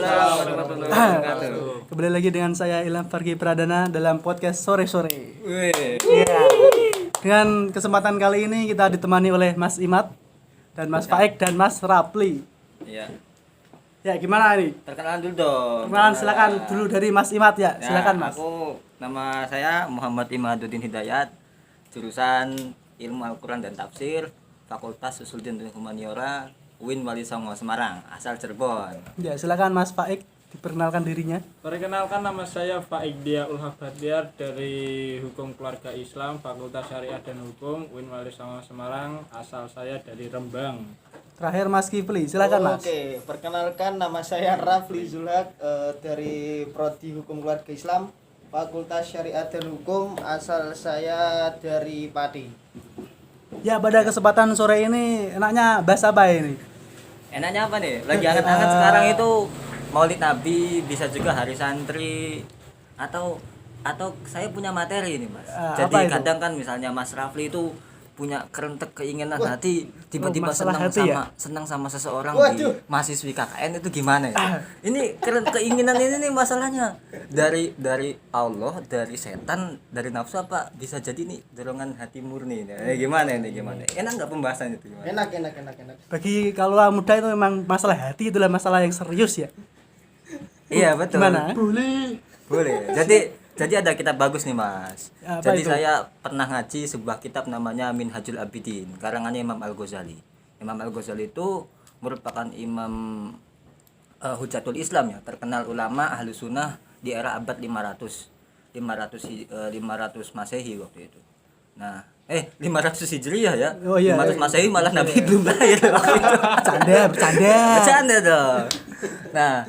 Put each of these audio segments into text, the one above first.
Waalaikumsalam warahmatullahi wabarakatuh. Kembali lagi dengan saya Ilham Fargi Pradana dalam podcast Sore-sore. Iya. Dengan kesempatan kali ini kita ditemani oleh Mas Imad dan Mas Faik dan Mas Rapli. Iya. Ya, gimana nih? Perkenalan dulu dong. Perkenalan silakan dulu dari Mas Imad ya. Silakan Mas. Nama saya Muhammad Imaduddin Hidayat, jurusan Ilmu Al-Qur'an dan Tafsir, Fakultas Usuluddin dan Humaniora, UIN Wali Songo Semarang, asal Cirebon. Ya, silakan Mas Faik diperkenalkan dirinya. Perkenalkan, nama saya Faik Dia Ulhah Badiar dari Hukum Keluarga Islam, Fakultas Syariah dan Hukum, UIN Wali Songo Semarang, asal saya dari Rembang. Terakhir Mas Kifli, silakan Mas. Oke, perkenalkan nama saya Rafli Zulhak dari Prodi Hukum Keluarga Islam, Fakultas Syariah dan Hukum, asal saya dari Pati. Ya, pada kesempatan sore ini enaknya bahas apa ini? Enaknya apa nih? Lagi hangat-hangat sekarang itu Maulid Nabi, bisa juga Hari Santri, atau saya punya materi ini, Mas. Jadi kadang kan misalnya Mas Rafli itu punya kerentek keinginan hati, tiba-tiba senang sama seseorang. Di mahasiswi KKN itu gimana ya? Ini keinginan ini nih masalahnya dari Allah, dari setan, dari nafsu, apa bisa jadi nih dorongan hati murni. Gimana? Enak nggak pembahasan itu? Gimana? Enak. Bagi kalau muda itu memang masalah hati itulah masalah yang serius ya. Iya, betul. Gimana? Boleh. Jadi ada kitab bagus nih, Mas. Apa Jadi itu? saya pernah ngaji sebuah kitab namanya Minhajul Abidin, karangannya Imam Al-Ghazali. Imam Al-Ghazali itu merupakan imam Hujatul Islam ya, terkenal ulama ahlu sunnah di era abad 500 Masehi waktu itu. Nah, 500 Hijriah ya. Oh, iya. 500 Masehi malah Nabi belum lahir waktu itu. Bercanda dong. Nah,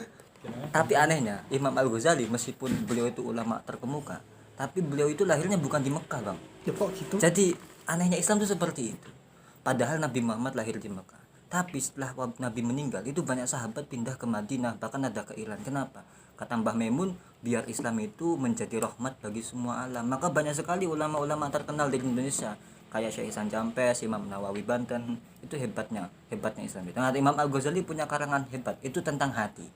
tapi anehnya Imam Al-Ghazali meskipun beliau itu ulama terkemuka, tapi beliau itu lahirnya bukan di Mekah, Bang. Ya kok gitu? Jadi anehnya Islam itu seperti itu. Padahal Nabi Muhammad lahir di Mekah. Tapi setelah Nabi meninggal itu banyak sahabat pindah ke Madinah, bahkan ada ke Iran. Kenapa? Kata Mbah Memun, biar Islam itu menjadi rahmat bagi semua alam. Maka banyak sekali ulama-ulama terkenal di Indonesia, kayak Syekh Ihsan Jampes, Imam Nawawi Banten. Itu hebatnya Islam itu. Nah, Imam Al-Ghazali punya karangan hebat, itu tentang hati.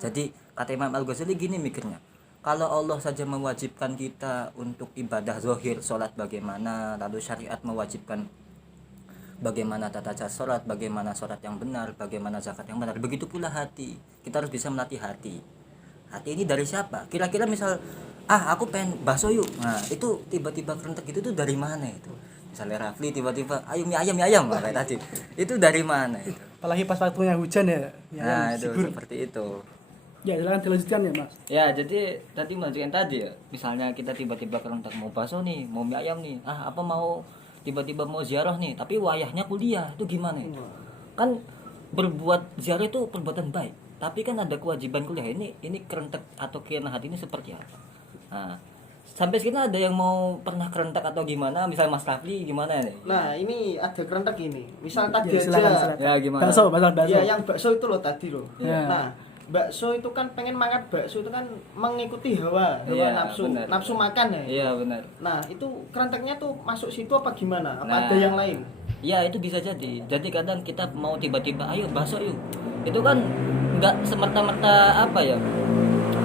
Jadi kata Imam Al-Ghazali gini mikirnya, kalau Allah saja mewajibkan kita untuk ibadah zahir, sholat bagaimana, lalu syariat mewajibkan bagaimana tata cara sholat, bagaimana sholat yang benar, bagaimana zakat yang benar, begitu pula hati. Kita harus bisa melatih hati. Hati ini dari siapa? Kira-kira misal, aku pengen bakso yuk. Nah, itu tiba-tiba kerentek itu tuh dari mana itu? Misalnya Rafli tiba-tiba, ayo mie ayam kayak tadi. Itu dari mana itu? Apalagi pas waktunya hujan ya. Nah, itu seperti itu. Ya, silakan dilanjutkan ya, Mas. Ya, jadi tadi melanjutkan tadi ya. Misalnya kita tiba-tiba kerentak mau bakso nih, mau mie ayam nih. Apa mau tiba-tiba mau ziarah nih, tapi wayahnya kuliah. Itu gimana itu? Kan berbuat ziarah itu perbuatan baik, tapi kan ada kewajiban kuliah. Ini kerentak atau kianah hati ini seperti apa? Nah, sampai sekarang ada yang mau pernah kerentak atau gimana? Misalnya Mas Rafli gimana nih? Nah, ini ada kerentek ini. Misal tadi Ya, silakan. Ya, gimana? Bakso. Ya, yang bakso itu loh tadi loh. Ya. Nah, bakso itu kan pengen makan bakso itu kan mengikuti hawa Iya, nafsu benar. nafsu makan ya. Iya, benar. Nah, itu kerenteknya tuh masuk situ apa gimana? Apa Nah, ada yang lain? Ya, itu bisa jadi. Jadi kadang kita mau tiba-tiba ayo bakso yuk. Itu kan enggak semerta-merta apa ya.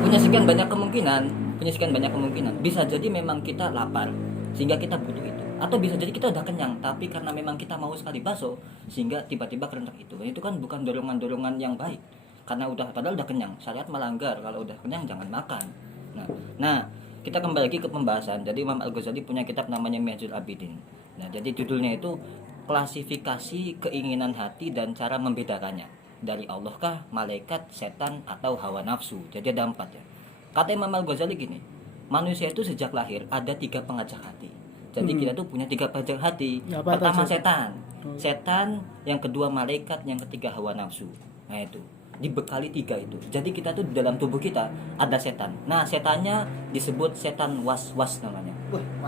Punya sekian banyak kemungkinan. Bisa jadi memang kita lapar sehingga kita butuh itu. Atau bisa jadi kita udah kenyang, tapi karena memang kita mau sekali bakso sehingga tiba-tiba kerentak itu. Itu kan bukan dorongan-dorongan yang baik. Karena padahal udah kenyang. Syariat melanggar, kalau udah kenyang jangan makan. Nah, kita kembali lagi ke pembahasan. Jadi Imam Al-Ghazali punya kitab namanya Minhajul Abidin. Nah, jadi judulnya itu klasifikasi keinginan hati dan cara membedakannya. Dari Allah kah, malaikat, setan, atau hawa nafsu. Jadi ada 4 ya. Kata Imam Al-Ghazali gini, manusia itu sejak lahir ada 3 pengajak hati. Jadi kita tuh punya 3 pengajak hati. Pertama setan, yang kedua malaikat, yang ketiga hawa nafsu. Nah, itu dibekali 3 itu. Jadi kita tuh di dalam tubuh kita ada setan. Nah, setannya disebut setan was-was namanya.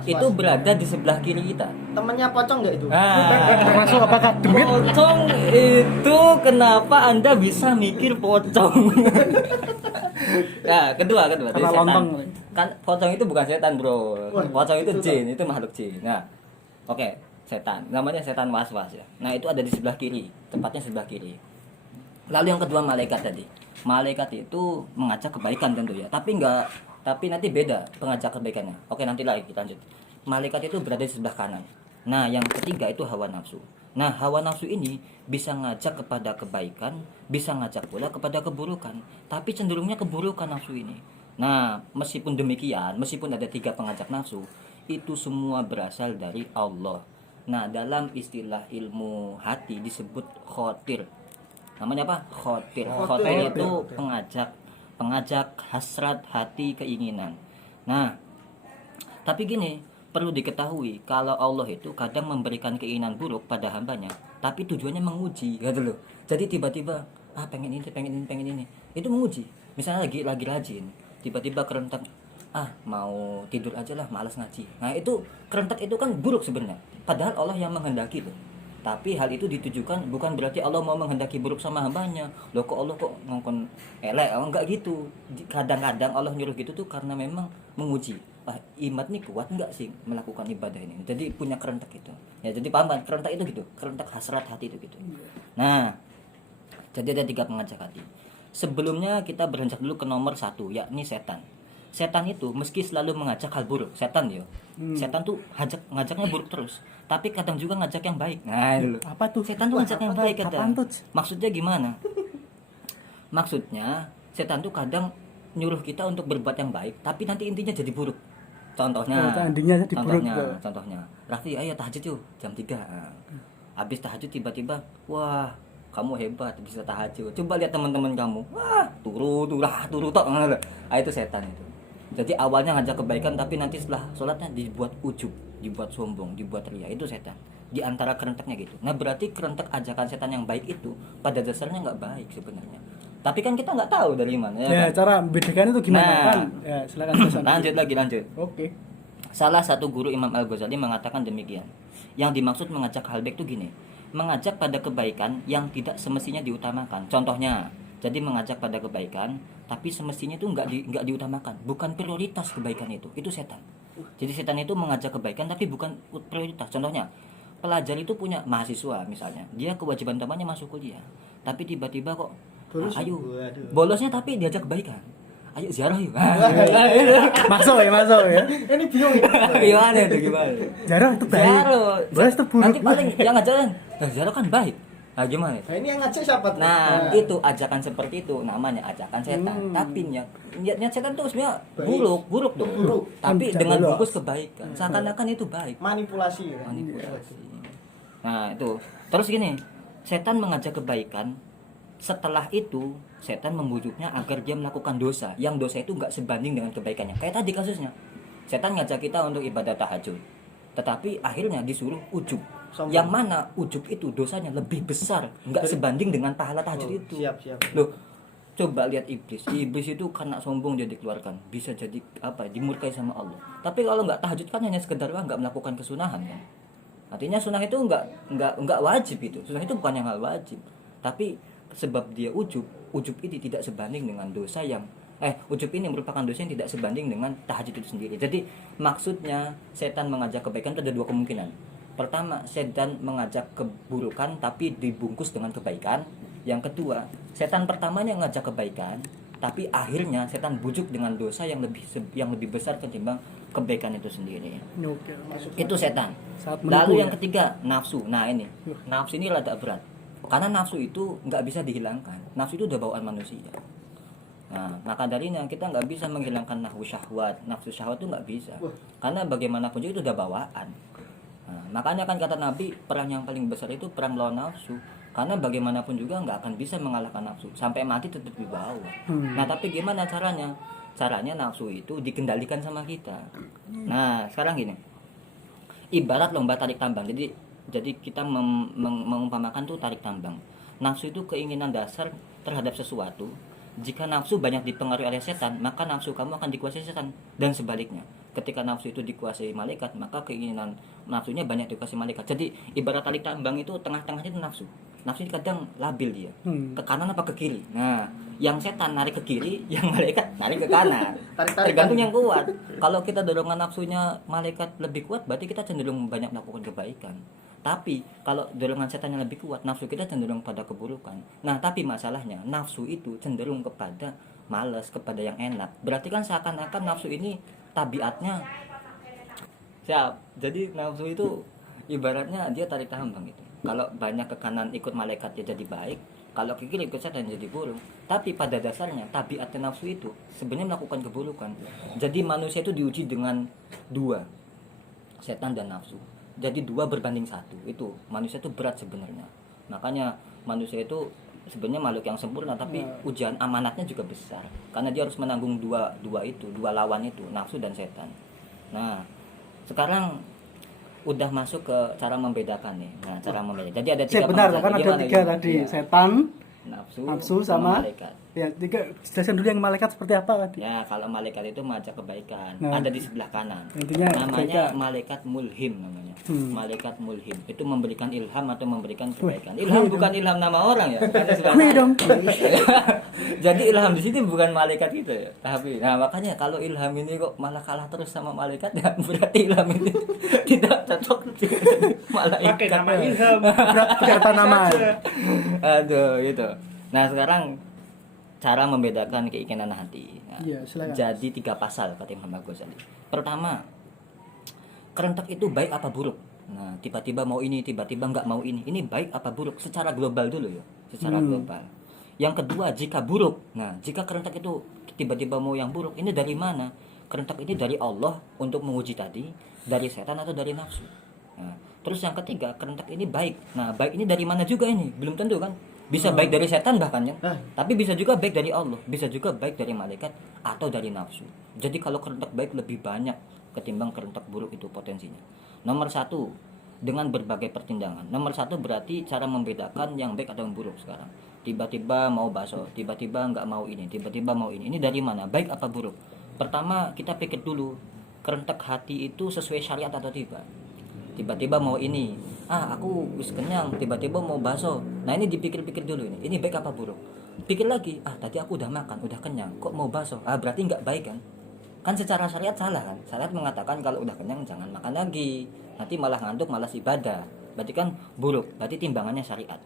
Itu berada di sebelah kiri kita. Temennya pocong nggak itu? Termasuk apakah demit? Pocong itu kenapa Anda bisa mikir pocong? Nah, kedua Karena jadi setan. lontong. Kan pocong itu bukan setan, Bro. Pocong itu jin, itu makhluk jin. Nah, oke, setan. Namanya setan was-was ya. Nah, itu ada di sebelah kiri, tempatnya sebelah kiri. Lalu yang kedua malaikat tadi. Malaikat itu mengajak kebaikan tentu ya, tapi nanti beda pengajak kebaikannya. Oke, nanti lagi kita lanjut. Malaikat itu berada di sebelah kanan. Nah, yang ketiga itu hawa nafsu. Nah, hawa nafsu ini bisa ngajak kepada kebaikan, bisa ngajak pula kepada keburukan, tapi cenderungnya keburukan nafsu ini. Nah, meskipun demikian, meskipun ada 3 pengajak nafsu, itu semua berasal dari Allah. Nah, dalam istilah ilmu hati disebut khotir. Namanya apa? Khotir. Khotir itu pengajak hasrat hati keinginan. Nah, tapi gini, perlu diketahui kalau Allah itu kadang memberikan keinginan buruk pada hambanya, tapi tujuannya menguji, gitu loh. Jadi tiba-tiba pengen ini, itu menguji. Misalnya lagi rajin, tiba-tiba kerentak, mau tidur aja lah, malas ngaji. Nah, itu kerentak itu kan buruk sebenarnya. Padahal Allah yang menghendaki tuh. Tapi hal itu ditujukan bukan berarti Allah mau menghendaki buruk sama hambanya. Loh, kok Allah kok ngongkon elek? Enggak gitu. Kadang-kadang Allah nyuruh gitu tuh karena memang menguji. Imat nih kuat enggak sih melakukan ibadah ini. Jadi punya kerentak itu. Ya, jadi paham kan? Kerentak itu gitu. Kerentak hasrat hati itu gitu. Nah, jadi ada 3 pengajak hati. Sebelumnya kita beranjak dulu ke nomor 1, yakni setan. Setan itu meski selalu mengajak hal buruk, setan ya. Setan tuh ngajaknya buruk terus, tapi kadang juga ngajak yang baik. Nah, dulu. Apa tuh? Setan tuh ngajak yang baik kadang. Apaan tuh? Maksudnya gimana? Maksudnya setan tuh kadang nyuruh kita untuk berbuat yang baik, tapi nanti intinya jadi buruk. Contohnya, contohnya, Raffi, ayo tahajud yuk jam 3. Habis tahajud tiba-tiba, wah, kamu hebat bisa tahajud. Coba lihat teman-teman kamu, wah, turu tok. Itu setan itu. Jadi awalnya ngajak kebaikan, tapi nanti setelah sholatnya dibuat ujub, dibuat sombong, dibuat ria. Itu setan. Di antara kerentaknya gitu. Nah, berarti kerentak ajakan setan yang baik itu pada dasarnya nggak baik sebenarnya. Tapi kan kita nggak tahu dari mana. Ya, kan? cara membedakan itu gimana Nah, kan? Ya, silakan Hasan. lanjut. Oke. Salah satu guru Imam Al-Ghazali mengatakan demikian. Yang dimaksud mengajak hal baik itu gini, mengajak pada kebaikan yang tidak semestinya diutamakan. Contohnya, jadi mengajak pada kebaikan, tapi semestinya itu nggak diutamakan, bukan prioritas kebaikan itu setan. Jadi setan itu mengajak kebaikan tapi bukan prioritas. Contohnya, pelajar itu punya mahasiswa misalnya, dia kewajiban utamanya masuk kuliah, tapi tiba-tiba kok, bolosnya tapi diajak kebaikan. Ayo ziarah yuk. Masuk ya. Ini bingung ini. Gimana itu gimana? Jarang itu baik. Ziarah. Bolos itu buruk. Nanti paling yang ngajarin, ziarah kan baik. Nah, gimana? Nah, ini yang ngajak siapa tuh? Nah, itu ajakan seperti itu namanya ajakan setan. Tapi niatnya setan tuh sebenarnya buruk tuh. Buruk. Tapi Jangan dengan bolos. bungkus kebaikan. Seakan-akan itu baik. Manipulasi ya. Manipulasi. Nah, itu. Terus gini, setan mengajak kebaikan. Setelah itu, setan membujuknya agar dia melakukan dosa. Yang dosa itu nggak sebanding dengan kebaikannya. Kayak tadi kasusnya. Setan ngajak kita untuk ibadah tahajud. Tetapi akhirnya disuruh ujub. Sombong. Yang mana ujub itu dosanya lebih besar, nggak sebanding dengan pahala tahajud itu. Siap. Loh, coba lihat iblis. Iblis itu karena sombong dia dikeluarkan, bisa jadi dimurkai sama Allah. Tapi kalau nggak tahajud kan hanya sekedar nggak melakukan kesunahan kan. Artinya sunnah itu nggak wajib itu. Sunnah itu bukan yang hal wajib. Tapi sebab dia ujub ini tidak sebanding dengan dosa yang ujub ini merupakan dosa yang tidak sebanding dengan tahajud itu sendiri. Jadi maksudnya setan mengajak kebaikan itu ada 2 kemungkinan. Pertama, setan mengajak keburukan tapi dibungkus dengan kebaikan. Yang kedua, setan pertamanya ngajak kebaikan tapi akhirnya setan bujuk dengan dosa yang lebih besar ketimbang kebaikan itu sendiri. Oke. Itu setan. Saat menipu, Lalu ya? yang ketiga, nafsu. Nah, ini. Nafsu ini rada berat. Karena nafsu itu nggak bisa dihilangkan. Nafsu itu udah bawaan manusia. Nah, maka darinya kita nggak bisa menghilangkan nafsu syahwat. Nafsu syahwat itu nggak bisa. Karena bagaimanapun juga itu udah bawaan. Nah, makanya kan kata Nabi, perang yang paling besar itu perang melawan nafsu. Karena bagaimanapun juga nggak akan bisa mengalahkan nafsu. Sampai mati tetap di bawah. Nah, tapi gimana caranya? Caranya nafsu itu dikendalikan sama kita. Nah, sekarang gini. Ibarat lomba tarik tambang. Jadi kita mengumpamakan tuh tarik tambang. Nafsu itu keinginan dasar terhadap sesuatu. Jika nafsu banyak dipengaruhi oleh setan, maka nafsu kamu akan dikuasai setan. Dan sebaliknya, ketika nafsu itu dikuasai malaikat, maka keinginan nafsunya banyak dikuasai malaikat. Jadi ibarat tarik tambang itu tengah-tengahnya itu nafsu. Nafsu kadang labil dia, ke kanan apa ke kiri. Nah, yang setan narik ke kiri, yang malaikat narik ke kanan. Tergantung yang kuat. Kalau kita dorongan nafsunya malaikat lebih kuat, berarti kita cenderung banyak melakukan kebaikan. Tapi kalau dorongan setan yang lebih kuat, nafsu kita cenderung pada keburukan. Nah, tapi masalahnya nafsu itu cenderung kepada malas, kepada yang enak. Berarti kan seakan-akan nafsu ini tabiatnya siap. Jadi nafsu itu ibaratnya dia tarik tambang gitu. Kalau banyak ke kanan ikut malaikat ya jadi baik, kalau ke kiri ikut setan jadi buruk. Tapi pada dasarnya tabiatnya nafsu itu sebenarnya melakukan keburukan. Jadi manusia itu diuji dengan dua, setan dan nafsu. Jadi 2 berbanding 1. Itu manusia itu berat sebenarnya. Makanya manusia itu sebenarnya makhluk yang sempurna, tapi ujian amanatnya juga besar. Karena dia harus menanggung dua lawan itu, nafsu dan setan. Nah, sekarang udah masuk ke cara membedakan nih. Nah, cara membedakan. Jadi ada 3 benar pengertian. kan ada Gimana, 3 gimana? tadi, Iya. setan, Nafsu sama malaikat. ya 3. Jelaskan dulu yang malaikat seperti apa tadi. Ya, kalau malaikat itu mengajak kebaikan. Nah, Ada di sebelah kanan. intinya Namanya kebaikan. malaikat mulhim namanya. Malaikat mulhim itu memberikan ilham atau memberikan kebaikan. Wih, Ilham wih bukan ilham nama orang ya. Karena sebelah Wih kanan. dong. Jadi ilham di sini bukan malaikat gitu ya. Tapi nah makanya kalau ilham ini kok malah kalah terus sama malaikat ya berarti ilham ini tidak cocok dengan malaikat. Pakai nama ilham. Kata nama. Aduh gitu. Nah sekarang cara membedakan keinginan hati. Nah, Iya, silakan. jadi 3 pasal kata Imam Ghazali. Pertama, kerentak itu baik apa buruk? Nah, tiba-tiba mau ini, tiba-tiba nggak mau ini. Ini baik apa buruk? Secara global dulu ya, secara global. Yang kedua, jika buruk. Nah, jika kerentak itu tiba-tiba mau yang buruk, ini dari mana? Kerentak ini dari Allah untuk menguji tadi, dari setan atau dari nafsu. Nah, terus yang ketiga, kerentak ini baik. Nah, baik ini dari mana juga ini? Belum tentu kan? Bisa baik dari setan bahkan ya. Tapi bisa juga baik dari Allah, bisa juga baik dari malaikat atau dari nafsu. Jadi kalau kerentak baik lebih banyak ketimbang kerentak buruk itu potensinya. Nomor 1, dengan berbagai pertimbangan. Nomor 1 berarti cara membedakan yang baik atau yang buruk sekarang. Tiba-tiba mau bakso, tiba-tiba nggak mau ini, tiba-tiba mau ini. Ini dari mana? Baik apa buruk? Pertama kita pikir dulu, kerentak hati itu sesuai syariat atau tidak. Tiba-tiba mau ini, aku wis kenyang, tiba-tiba mau bakso. Nah ini dipikir-pikir dulu ini baik apa buruk? Pikir lagi, tadi aku udah makan, udah kenyang, kok mau bakso? Berarti nggak baik kan? Kan secara syariat salah kan? Syariat mengatakan kalau udah kenyang jangan makan lagi, nanti malah ngantuk, malas ibadah. Berarti kan buruk, berarti timbangannya syariat.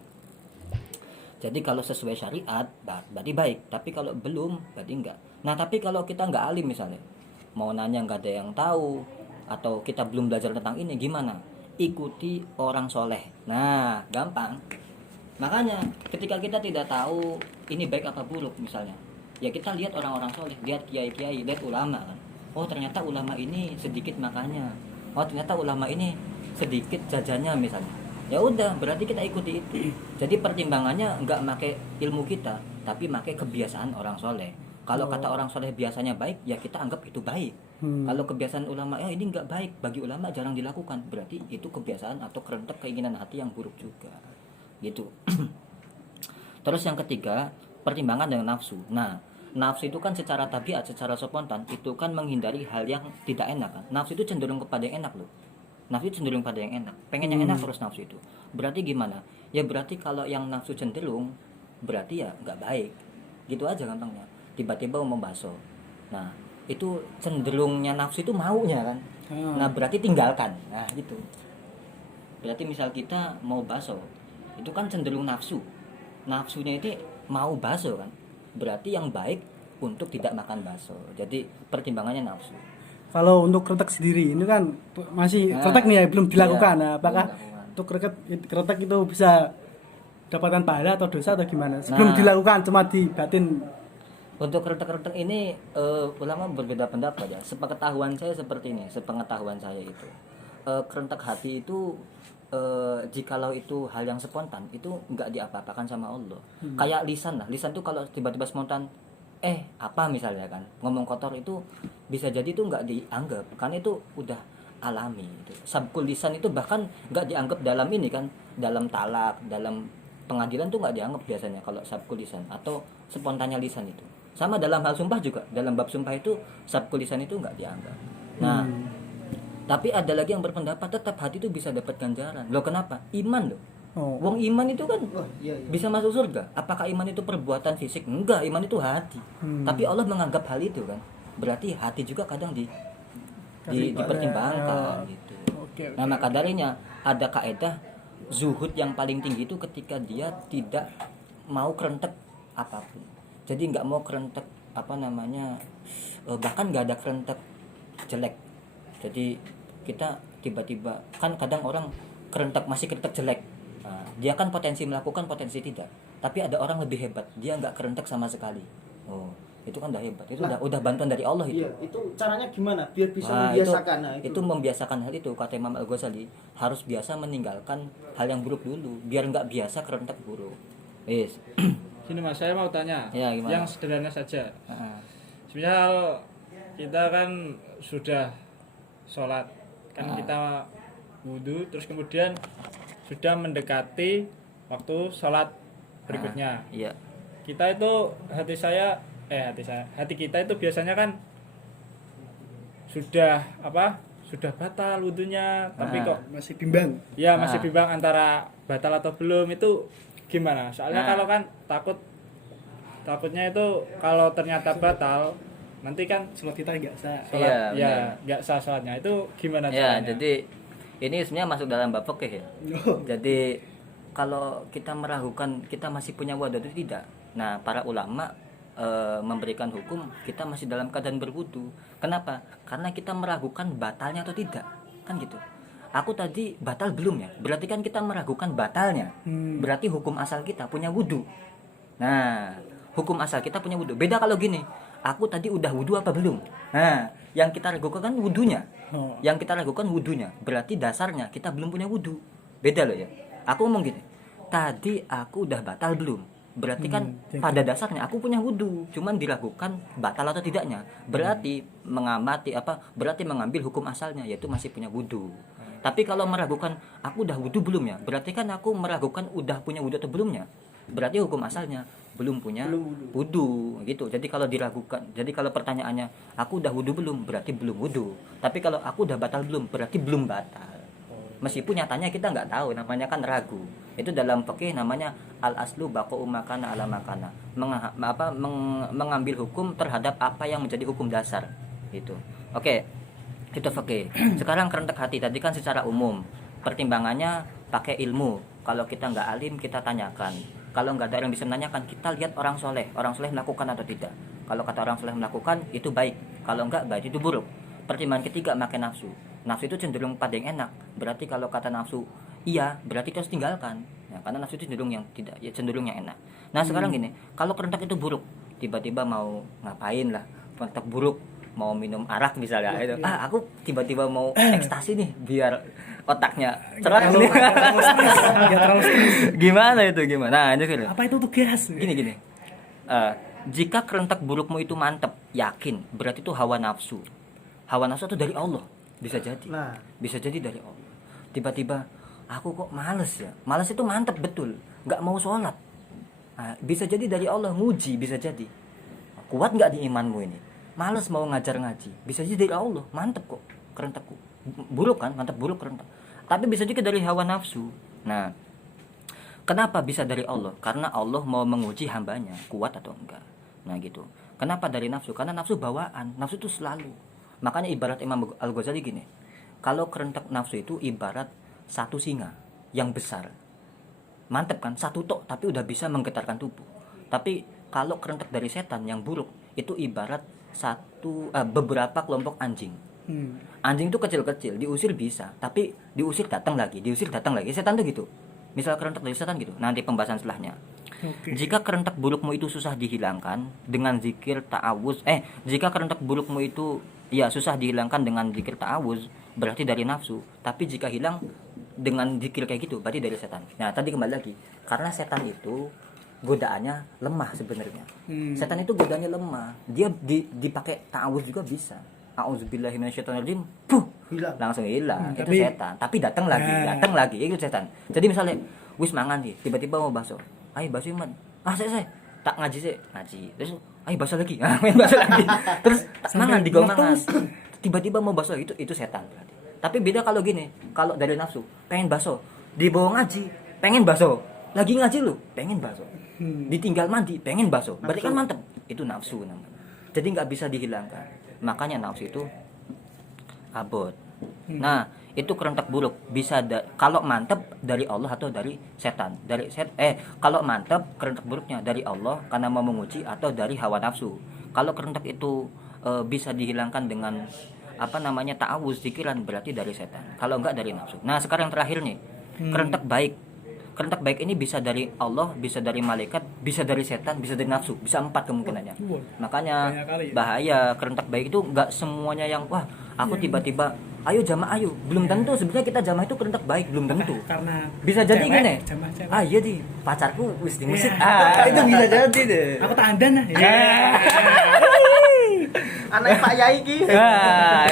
Jadi kalau sesuai syariat berarti baik, tapi kalau belum berarti enggak. Nah tapi kalau kita nggak alim misalnya, mau nanya nggak ada yang tahu, atau kita belum belajar tentang ini, gimana? Ikuti orang soleh. Nah gampang. Makanya ketika kita tidak tahu ini baik apa buruk misalnya, ya kita lihat orang-orang soleh, lihat kiai-kiai, lihat ulama kan. Oh ternyata ulama ini sedikit makannya, oh ternyata ulama ini sedikit jajannya misalnya. Ya udah, berarti kita ikuti itu. Jadi pertimbangannya nggak pakai ilmu kita, tapi pakai kebiasaan orang soleh. Kalau kata orang soleh biasanya baik, ya kita anggap itu baik. Kalau kebiasaan ulama, ini nggak baik, bagi ulama jarang dilakukan, berarti itu kebiasaan atau kerentak keinginan hati yang buruk juga. Gitu. Terus yang ketiga, pertimbangan dengan nafsu. Nah, nafsu itu kan secara tabiat, secara spontan itu kan menghindari hal yang tidak enak kan. Nafsu itu cenderung kepada yang enak loh. Nafsu cenderung pada yang enak, pengen yang enak terus nafsu itu. Berarti gimana? Ya berarti kalau yang nafsu cenderung, berarti ya nggak baik. Gitu aja gampangnya. Tiba-tiba mau bakso. Nah, itu cenderungnya nafsu itu maunya kan. Nah, berarti tinggalkan. Nah, gitu. Berarti misal kita mau bakso, itu kan cenderung nafsu. Nafsunya itu mau bakso kan. Berarti yang baik untuk tidak makan bakso. Jadi pertimbangannya nafsu. Kalau untuk kretek sendiri ini kan masih kretek nih ya belum dilakukan. Nah, apakah untuk kretek itu bisa dapatkan pahala atau dosa atau gimana? Sebelum dilakukan cuma di batin. Untuk kretek-kretek ini ulama berbeda pendapat ya. Sepengetahuan saya seperti ini, sepengetahuan saya itu kretek hati itu jikalau itu hal yang spontan itu nggak diapa-apakan sama Allah. Kayak lisan lah. Lisan tuh kalau tiba-tiba spontan apa misalnya kan ngomong kotor itu bisa jadi itu nggak dianggap karena itu udah alami gitu. Sabkul lisan itu bahkan nggak dianggap dalam ini kan, dalam talak, dalam pengadilan tuh nggak dianggap biasanya kalau sabkul lisan atau spontannya lisan itu. Sama dalam hal sumpah juga, dalam bab sumpah itu sabkul lisan itu nggak dianggap. Nah tapi ada lagi yang berpendapat tetap hati itu bisa dapat ganjaran. Loh kenapa? Iman loh. Wong iman itu kan bisa masuk surga. Apakah iman itu perbuatan fisik? Enggak, iman itu hati. Tapi Allah menganggap hal itu kan. Berarti hati juga kadang dipertimbangkan gitu. Nah, maka darinya ada kaidah zuhud yang paling tinggi itu ketika dia tidak mau kerentek apapun. Jadi nggak mau kerentek apa namanya, bahkan nggak ada kerentek jelek. Jadi kita tiba-tiba kan kadang orang masih kerentek jelek. Nah, dia kan potensi melakukan, potensi tidak. Tapi ada orang lebih hebat, dia nggak kerentek sama sekali. Oh, itu kan udah hebat. Itu udah bantuan dari Allah itu. Iya, itu caranya gimana biar bisa Nah, membiasakan? itu membiasakan hal itu. Kata Imam Al-Ghazali, harus biasa meninggalkan hal yang buruk dulu, biar nggak biasa kerentek buruk. Yes. Gini Mas, saya mau tanya Ya, gimana? yang sederhana saja. Heeh. Misal kita kan sudah sholat, kan kita wudhu, terus kemudian sudah mendekati waktu sholat berikutnya. Iya. Kita itu hati kita itu biasanya kan sudah sudah batal wudhunya, tapi kok Masih bimbang. ya masih bimbang antara batal atau belum. Itu gimana? Soalnya kalau kan takutnya itu kalau ternyata batal nanti kan Sholat kita nggak sah. sholat Iya, nggak sah sholatnya. Itu gimana Ya, caranya? jadi ini sebenarnya masuk dalam bab fikih ya. Oh. Jadi kalau kita meragukan kita masih punya wudu atau tidak. Nah, para ulama memberikan hukum kita masih dalam keadaan berwudu. Kenapa? Karena kita meragukan batalnya atau tidak. Kan gitu. Aku tadi batal belum ya? Berarti kan kita meragukan batalnya. Berarti hukum asal kita punya wudu. Nah, hukum asal kita punya wudu. Beda kalau gini, aku tadi udah wudu apa belum? Nah, yang kita ragukan kan wudunya. Oh. Yang kita ragukan wudunya. Berarti dasarnya kita belum punya wudu. Beda loh ya. Aku ngomong gini, tadi aku udah batal belum? Berarti kan pada dasarnya aku punya wudu, cuman diragukan batal atau tidaknya. Berarti berarti mengambil hukum asalnya, yaitu masih punya wudu. Tapi kalau meragukan aku udah wudu belum ya? Berarti kan aku meragukan udah punya wudu atau belumnya. Berarti hukum asalnya belum punya wudu gitu. Jadi kalau diragukan, jadi kalau pertanyaannya aku udah wudu belum, berarti belum wudu. Tapi kalau aku udah batal belum, berarti belum batal. Meskipun nyatanya kita nggak tahu, namanya kan ragu. Itu dalam fikih namanya al aslu baqa'u makana ala makana. Mengambil hukum terhadap apa yang menjadi hukum dasar gitu. Oke. Itu fikih. Sekarang kerentek hati tadi kan secara umum. Pertimbangannya pakai ilmu. Kalau kita nggak alim kita tanyakan. Kalau nggak ada yang bisa menanyakan, kita lihat orang soleh melakukan atau tidak. Kalau kata orang soleh melakukan itu baik, kalau nggak baik itu buruk. Pertimbangan ketiga makan nafsu. Nafsu itu cenderung pada yang enak. Berarti kalau kata nafsu iya, berarti kita harus tinggalkan. Ya, karena nafsu itu cenderung yang tidak, ya cenderung yang enak. Nah sekarang gini, kalau kerentak itu buruk, tiba-tiba mau ngapain lah, kerentak buruk, mau minum arak misalnya, itu, aku tiba-tiba mau ekstasi nih, biar otaknya cerah nih. Nggak terlalu stres. Gimana itu gimana? Nah ini gitu. Apa itu tuh gas? Gini. Jika kerentak burukmu itu mantep, yakin, berarti itu hawa nafsu. Hawa nafsu itu dari Allah, bisa jadi. Nah. Bisa jadi dari Allah. Tiba-tiba aku kok males ya. Males itu mantep betul, nggak mau sholat. Nah, bisa jadi dari Allah, nguji bisa jadi. Kuat nggak di imanmu ini? Males mau ngajar ngaji, bisa jadi dari Allah, mantep kok kerentakku. Buruk kan, mantep buruk kerentak. Tapi bisa juga dari hawa nafsu. Nah, kenapa bisa dari Allah? Karena Allah mau menguji hambanya, kuat atau enggak. Nah gitu. Kenapa dari nafsu? Karena nafsu bawaan, nafsu itu selalu. Makanya ibarat Imam Al-Ghazali gini, kalau kerentak nafsu itu ibarat satu singa yang besar. Mantep kan, satu tok tapi udah bisa menggetarkan tubuh. Tapi kalau kerentak dari setan yang buruk, itu ibarat beberapa kelompok anjing. Anjing itu kecil-kecil, diusir bisa, tapi diusir datang lagi. Setan tuh gitu. Misal kerentak dari setan gitu. Nanti pembahasan setelahnya. Oke. Jika kerentak burukmu itu susah dihilangkan dengan zikir ta'awuz, jika kerentak burukmu itu susah dihilangkan dengan zikir ta'awuz, berarti dari nafsu. Tapi jika hilang dengan zikir kayak gitu, berarti dari setan. Nah, tadi kembali lagi, karena setan itu godaannya lemah sebenarnya. Setan itu godaannya lemah. Dia dipakai ta'awuz juga bisa. A'udzubillahi minasyaitonirrajim. Hilang. Langsung hilang. Itu Tapi- setan. Tapi datang lagi, itu setan. Jadi misalnya wis mangan sih, tiba-tiba mau bakso. Ayo bakso man. Saya tak ngaji. Terus ayo bakso lagi. Main bakso lagi. Terus mangan di mangan. Tiba-tiba mau bakso, itu setan berarti. Tapi beda kalau gini, kalau dari nafsu, pengen bakso, dibawa ngaji, pengen bakso. Lagi ngaji lu, pengen bakso. Ditinggal mandi, pengen bakso. Berarti kan mantep. Itu nafsu namanya. Jadi nggak bisa dihilangkan. Makanya nafsu itu abot. Nah, itu kerentak buruk. Bisa kalau mantep dari Allah atau dari setan. Kalau mantep kerentak buruknya dari Allah karena mau menguji atau dari hawa nafsu. Kalau kerentak itu bisa dihilangkan dengan ta'awuz zikiran, berarti dari setan. Kalau enggak dari nafsu. Nah, sekarang yang terakhir nih. Kerentak baik. Kerentak baik ini bisa dari Allah, bisa dari malaikat, bisa dari setan, bisa dari nafsu. Bisa 4 kemungkinannya. Makanya bahaya. Kerentak baik itu enggak semuanya yang wah, aku tiba-tiba ayo jamaah ayo. Belum tentu sebenarnya kita jamaah itu kerentak baik, belum tentu. Karena Bisa jadi cewek, gini. jamaah Iya di pacarku wis di musik. Iya. Itu bisa jadi deh. aku tak andan nah. Anak Pak Yai ki. Nah,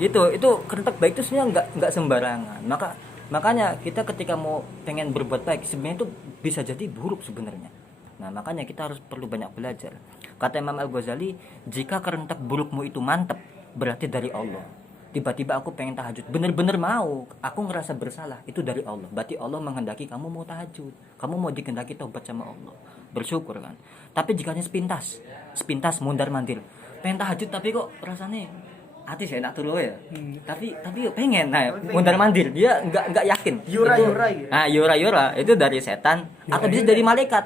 itu kerentak baik itu sebenarnya nggak sembarangan. Makanya kita ketika mau pengen berbuat baik sebenarnya itu bisa jadi buruk sebenarnya. Nah, makanya kita harus perlu banyak belajar. Kata Imam Al-Ghazali, jika kerentak burukmu itu mantep, berarti dari Allah. Tiba-tiba aku pengen tahajud, bener-bener mau, aku ngerasa bersalah, itu dari Allah. Berarti Allah menghendaki kamu mau tahajud, kamu mau dikehendaki taubat sama Allah, bersyukur kan. Tapi jika hanya sepintas mundar mandir, pengen tahajud tapi kok rasanya hati saya enak dulu ya. Tapi pengen, nah mundar mandir, dia nggak yakin. Yura Itu- yura gitu. Nah yura itu dari setan atau bisa dari malaikat.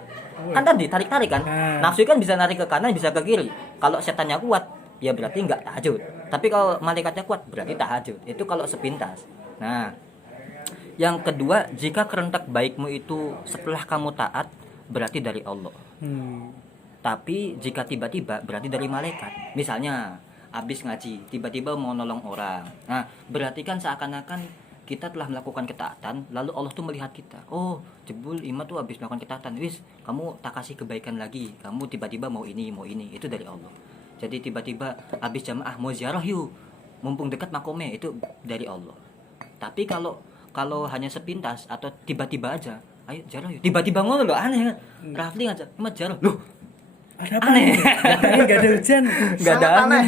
Kan tadi tarik kan, nafsu kan bisa narik ke kanan bisa ke kiri. Kalau setannya kuat, ya berarti nggak tahajud. Tapi kalau malaikatnya kuat berarti tahajud. Itu kalau sepintas. Nah, yang kedua, jika kerentak baikmu itu setelah kamu taat berarti dari Allah. Tapi jika tiba-tiba berarti dari malaikat. Misalnya habis ngaji tiba-tiba mau nolong orang. Nah, berarti kan seakan-akan kita telah melakukan ketaatan, lalu Allah tuh melihat kita. Oh, jebul Ima tuh habis melakukan ketaatan. Wis, kamu tak kasih kebaikan lagi. Kamu tiba-tiba mau ini. Itu dari Allah. Jadi tiba-tiba habis jamaah mau ziarah yuk. Mumpung dekat makomnya, itu dari Allah. Tapi kalau hanya sepintas atau tiba-tiba aja, ayo ziarah yuk. Tiba-tiba ngono loh, aneh kan. Rafli ngajak, "Mas ziarah." Loh, Ada apa? aneh. Enggak ada hujan. Nggak ada Sangat angin,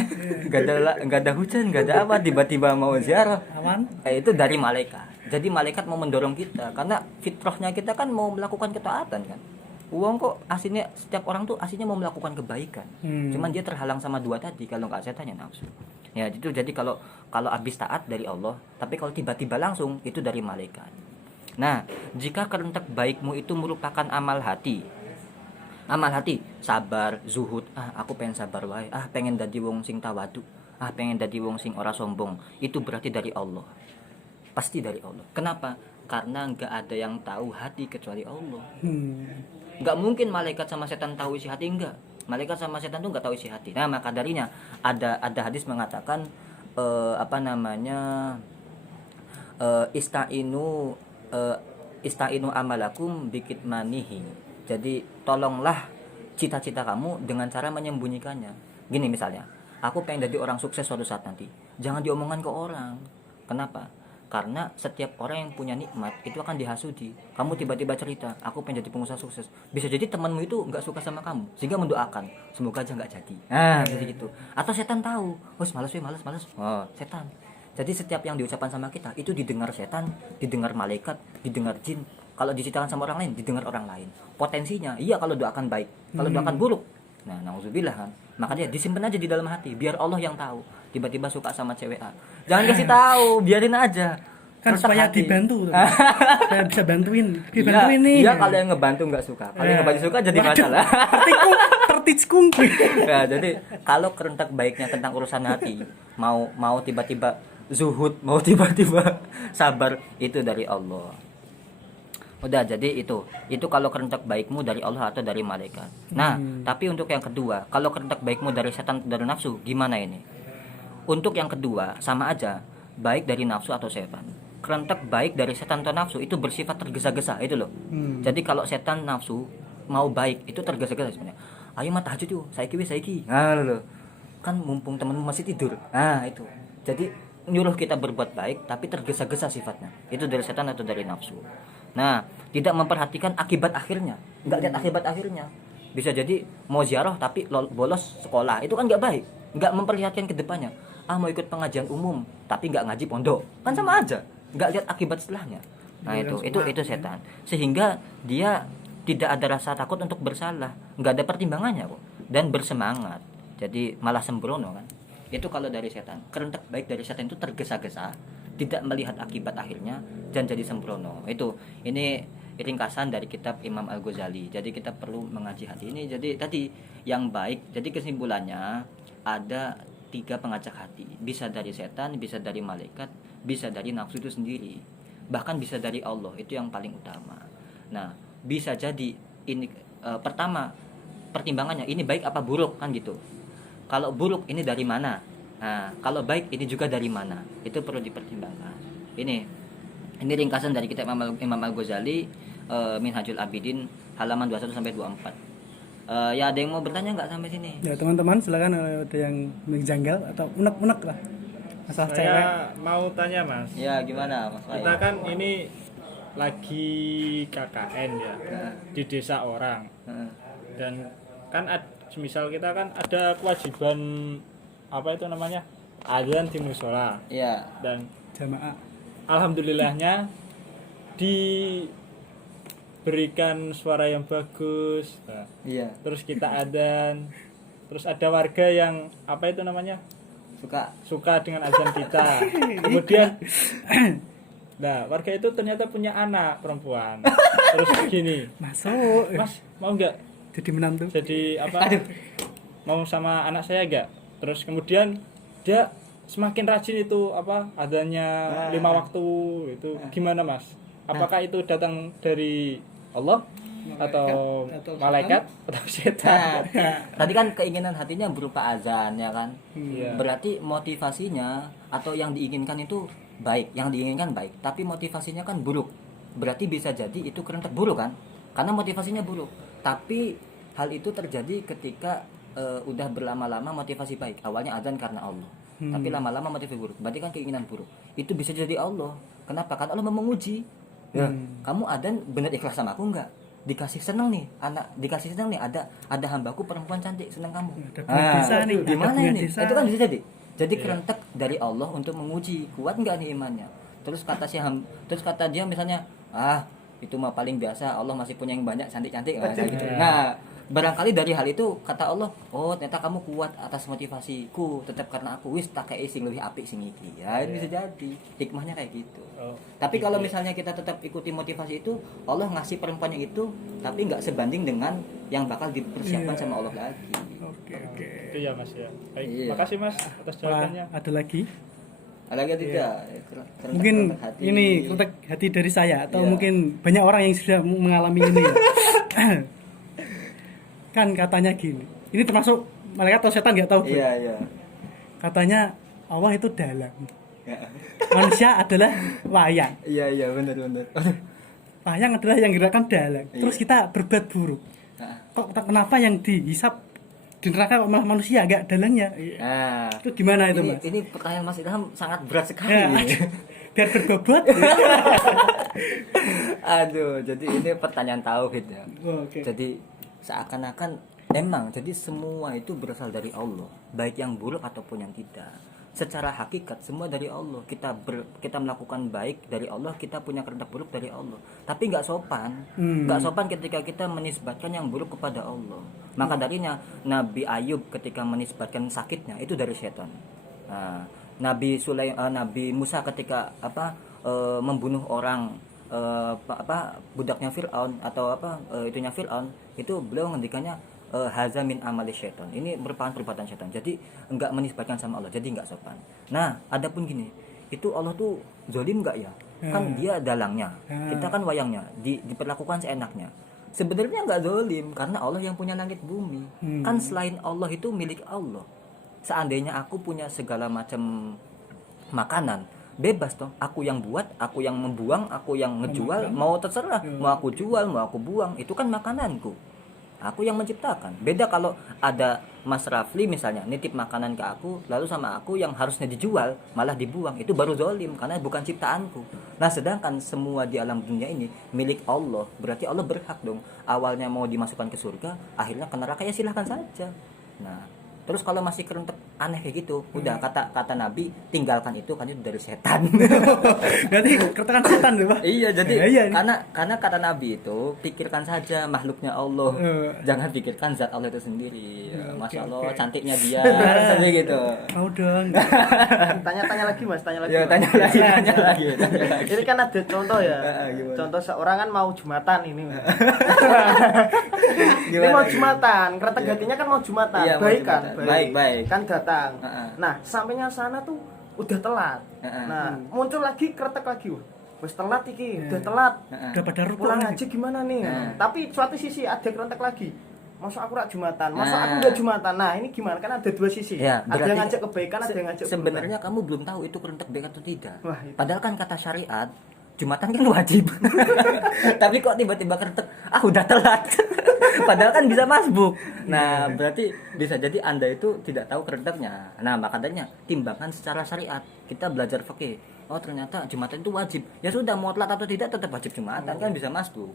nggak ada hujan, nggak ada apa, tiba-tiba mau ziarah. Awan. Itu dari malaikat. Jadi malaikat mau mendorong kita karena fitrahnya kita kan mau melakukan ketaatan kan. Uang kok aslinya setiap orang tuh aslinya mau melakukan kebaikan. Cuman dia terhalang sama dua tadi, kalau nggak setannya nafsu. Ya itu jadi kalau habis taat dari Allah, tapi kalau tiba-tiba langsung itu dari malaikat. Nah, jika kerentak baikmu itu merupakan amal hati, sabar, zuhud, aku pengen sabar wae, pengen dadi wong sing tawadu, pengen dadi wong sing ora sombong, itu berarti dari Allah. Pasti dari Allah. Kenapa? Karena nggak ada yang tahu hati kecuali Allah. Nggak mungkin malaikat sama setan tahu isi hati, enggak. Malaikat sama setan tuh nggak tahu isi hati. Nah, maka darinya ada hadis mengatakan istainu amalakum bikitmanihi. Jadi tolonglah cita-cita kamu dengan cara menyembunyikannya. Gini misalnya, aku pengen jadi orang sukses suatu saat nanti. Jangan diomongkan ke orang. Kenapa? Karena setiap orang yang punya nikmat itu akan dihasudi. Kamu tiba-tiba cerita, aku pengen jadi pengusaha sukses. Bisa jadi temanmu itu nggak suka sama kamu, sehingga mendoakan, semoga aja nggak jadi. Nah, jadi gitu. Atau setan tahu, malas. Oh, setan. Jadi setiap yang diucapkan sama kita itu didengar setan, didengar malaikat, didengar jin. Kalau diceritakan sama orang lain, didengar orang lain. Potensinya, iya kalau doakan baik, kalau doakan buruk. Nah, nauzubillah kan. Makanya disimpan aja di dalam hati, biar Allah yang tahu. Tiba-tiba suka sama cewek A, jangan kasih tahu, biarin aja. Kan Retak supaya hati. dibantu. Supaya bisa dibantuin nih. Iya, kalau yang ngebantu nggak suka. Kalau yang ngebantu suka jadi Waduh, masalah. tertickung. Nah, jadi kalau kerentak baiknya tentang urusan hati, mau tiba-tiba zuhud, mau tiba-tiba sabar, itu dari Allah. Udah, jadi itu kalau kerentak baikmu dari Allah atau dari malaikat. Nah, tapi untuk yang kedua, kalau kerentak baikmu dari setan atau dari nafsu, gimana ini? Untuk yang kedua sama aja, baik dari nafsu atau setan. Kerentak baik dari setan atau nafsu itu bersifat tergesa-gesa, itu loh. Jadi kalau setan nafsu mau baik itu tergesa-gesa sebenarnya. Ayo mah tahajud yuk, saiki. Nah, loh. Kan mumpung temenmu masih tidur. Nah, itu. Jadi nyuruh kita berbuat baik tapi tergesa-gesa sifatnya. Itu dari setan atau dari nafsu. Nah, tidak memperhatikan akibat akhirnya. Enggak lihat akibat akhirnya. Bisa jadi mau ziarah tapi bolos sekolah. Itu kan enggak baik. Enggak memperlihatkan ke depannya. Mau ikut pengajian umum tapi enggak ngaji pondok. Kan sama aja. Enggak lihat akibat setelahnya. Nah, itu setan. Sehingga dia tidak ada rasa takut untuk bersalah, enggak ada pertimbangannya kok, dan bersemangat. Jadi malah sembrono kan. Itu kalau dari setan. Kerentek baik dari setan itu tergesa-gesa, tidak melihat akibat akhirnya dan jadi sembrono. Ini ringkasan dari kitab Imam Al-Ghazali. Jadi kita perlu mengaji hati ini. Jadi tadi yang baik. Jadi kesimpulannya ada 3 pengacak hati. Bisa dari setan, bisa dari malaikat, bisa dari nafsu itu sendiri. Bahkan bisa dari Allah. Itu yang paling utama. Nah, bisa jadi ini pertama pertimbangannya ini baik apa buruk kan gitu. Kalau buruk ini dari mana? Nah, kalau baik ini juga dari mana? Itu perlu dipertimbangkan. Ini ringkasan dari kitab Imam Al-Ghazali, Minhajul Abidin halaman 21 sampai 24. Ya ada yang mau bertanya nggak sampai sini? Ya teman-teman silakan ada yang menjanggal atau unek-unek lah. Masalah cewek. Saya mau tanya Mas. Ya gimana Mas Kita kan ini lagi KKN ya di desa orang, dan kan misal kita kan ada kewajiban apa itu namanya azan di musola, Iya. dan Jamaah. alhamdulillahnya diberikan suara yang bagus. Nah, Iya. terus kita adzan, terus ada warga yang apa itu namanya suka dengan azan kita. Kemudian nah warga itu ternyata punya anak perempuan. Terus gini, Masuk. Mas mau nggak Jadi menantu. jadi apa? Mau sama anak saya nggak? Terus kemudian dia semakin rajin itu apa adanya 5 waktu itu gimana Mas? Apakah itu datang dari Allah atau malaikat atau setan? Tadi kan keinginan hatinya berupa azan ya kan. Iya. Berarti motivasinya atau yang diinginkan itu baik, yang diinginkan baik, tapi motivasinya kan buruk. Berarti bisa jadi itu kerentek buruk kan? Karena motivasinya buruk. Tapi hal itu terjadi ketika udah berlama-lama motivasi baik. Awalnya azan karena Allah. Tapi lama-lama motivasi buruk. Berarti kan keinginan buruk. Itu bisa jadi Allah. Kenapa? Karena Allah mau menguji. Ya, kamu azan benar ikhlas sama aku enggak? Dikasih seneng nih, dikasih seneng nih ada hambaku perempuan cantik seneng kamu. Ada bulan desa nih, ada Gimana bulan ini? desa. Itu kan bisa jadi. Jadi kerentek dari Allah untuk menguji kuat nggak nih imannya. Terus kata dia misalnya, itu mah paling biasa, Allah masih punya yang banyak cantik-cantik kayak gitu. Nah, barangkali dari hal itu kata Allah, oh ternyata kamu kuat atas motivasiku, tetap karena aku wis tak kayak sing lebih apik sing iki. Ya, ini bisa jadi. Hikmahnya kayak gitu. Tapi kalau misalnya kita tetap ikuti motivasi itu, Allah ngasih perempuannya itu, tapi nggak sebanding dengan yang bakal dipersiapkan sama Allah lagi. Oke. Itu ya Mas ya. Baik, Iya. makasih Mas atas jawabannya. Ada lagi? Ada lagi tidak? Mungkin hati. ini kerentek hati dari saya atau Iya. mungkin banyak orang yang sudah mengalami ini ya. Kan katanya gini. Ini termasuk malaikat atau setan nggak tahu. Bro. Iya. Katanya Allah itu dalam. Ya. Manusia adalah wayang. Iya benar. Wayang adalah yang gerakan dalam. Terus kita berbuat buruk. Nah. Kok kenapa yang dihisap di neraka malah manusia agak dalangnya? Nah, Itu gimana itu, Mas? ini pertanyaan Mas Ilham sangat berat sekali. Ya, biar berbobot. Aduh, jadi ini pertanyaan tauhid ya. Oke. Jadi seakan-akan emang jadi semua itu berasal dari Allah, baik yang buruk ataupun yang tidak. Secara hakikat semua dari Allah. Kita melakukan baik dari Allah, kita punya kehendak buruk dari Allah. Tapi nggak sopan, nggak sopan ketika kita menisbatkan yang buruk kepada Allah. Maka darinya Nabi Ayub ketika menisbatkan sakitnya itu dari setan. Nah, Nabi Musa ketika membunuh orang budaknya Fir'aun atau itunya Fir'aun, itu beliau ngendikannya haza min amali syaitan. Ini merupakan perbuatan syaitan. Jadi enggak menisbatkan sama Allah. Jadi enggak sopan. Nah, adapun gini, itu Allah tuh zalim enggak ya? Kan dia dalangnya. Kita kan wayangnya, diperlakukan seenaknya. Sebenarnya enggak zalim karena Allah yang punya langit bumi. Kan selain Allah itu milik Allah. Seandainya aku punya segala macam makanan, bebas toh, aku yang buat, aku yang membuang, aku yang ngejual, mau terserah, mau aku jual, mau aku buang, itu kan makananku. Aku yang menciptakan. Beda kalau ada Mas Rafli misalnya nitip makanan ke aku, lalu sama aku yang harusnya dijual malah dibuang, itu baru zalim karena bukan ciptaanku. Nah, sedangkan semua di alam dunia ini milik Allah, berarti Allah berhak dong. Awalnya mau dimasukkan ke surga, akhirnya ke neraka, ya silahkan saja. Nah, terus kalau masih kerentek aneh kayak gitu. Udah kata Nabi, tinggalkan itu kan itu dari setan. Berarti keretakan setan tuh, Pak. Iya, jadi Iya. karena kata Nabi itu pikirkan saja makhluknya Allah, jangan pikirkan zat Allah itu sendiri. Masya Allah, cantiknya dia, seperti gitu. Mau dong. Tanya-tanya lagi Mas, tanya lagi. Ya Mas. tanya lagi. Ini kan ada contoh ya. Gimana? Contoh seorang kan mau Jumatan ini. Mas. Ini Gimana? mau Jumatan, kretek hatinya kan mau Jumatan. Iya, mau Baik kan? Jumatan. Baik. Kan datang. Heeh. Nah, sampainya sana tuh udah telat. Heeh. Nah, muncul lagi kretek lagi. Wes telat iki, udah telat. Udah pada rukuk Pulang nih. aja gimana nih? Heeh. Tapi suatu sisi ada kretek lagi. Masa aku rak Jumatan, masa aku udah Jumatan. Nah, ini gimana? Kan ada dua sisi. Ya, ada yang berarti ngajak kebaikan, ada yang ngajak sebenarnya kamu belum tahu itu kerentek baik atau tidak. Wah, itu. Padahal kan kata syariat Jumatan kan wajib. Tapi kok tiba-tiba kerentek, udah telat. Padahal kan bisa masbuk. Nah, berarti bisa jadi Anda itu tidak tahu kerenteknya. Nah, makanya timbangkan secara syariat. Kita belajar fikih. Oh, ternyata Jumatan itu wajib. Ya sudah, mau telat atau tidak tetap wajib Jumatan kan bisa masbuk.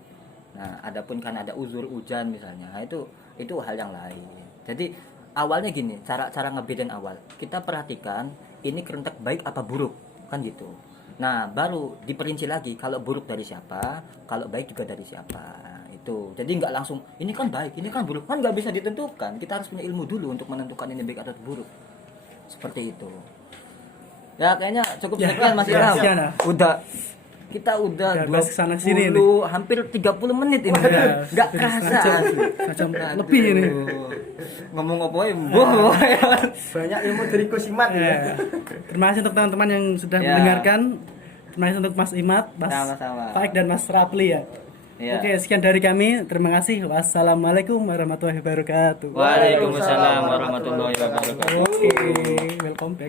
Nah, adapun karena ada uzur hujan misalnya, nah, itu hal yang lain. Jadi awalnya gini, cara ngebedain awal. Kita perhatikan ini kerentek baik apa buruk, kan gitu. Nah, baru diperinci lagi kalau buruk dari siapa, kalau baik juga dari siapa. Itu. Jadi nggak langsung ini kan baik, ini kan buruk, kan nggak bisa ditentukan. Kita harus punya ilmu dulu untuk menentukan ini baik atau buruk. Seperti itu. Ya kayaknya cukup sekian Mas Ilham. sekian, ya. Kita udah bahas kesana sini 20, hampir 30 menit ini. Ya, Nggak hampir kerasa. setengah jam lebih ini. Ngomong apa ya? Boh. banyak ilmu dari Gus Imat Ya. ya. Terima kasih untuk teman-teman yang sudah Ya. mendengarkan. Terima kasih untuk Mas Imat, Mas Sama-sama. Faik dan Mas Rapli ya. Ya. Oke, sekian dari kami. Terima kasih. Wassalamualaikum warahmatullahi wabarakatuh. Waalaikumsalam warahmatullahi wabarakatuh. Oke, welcome back.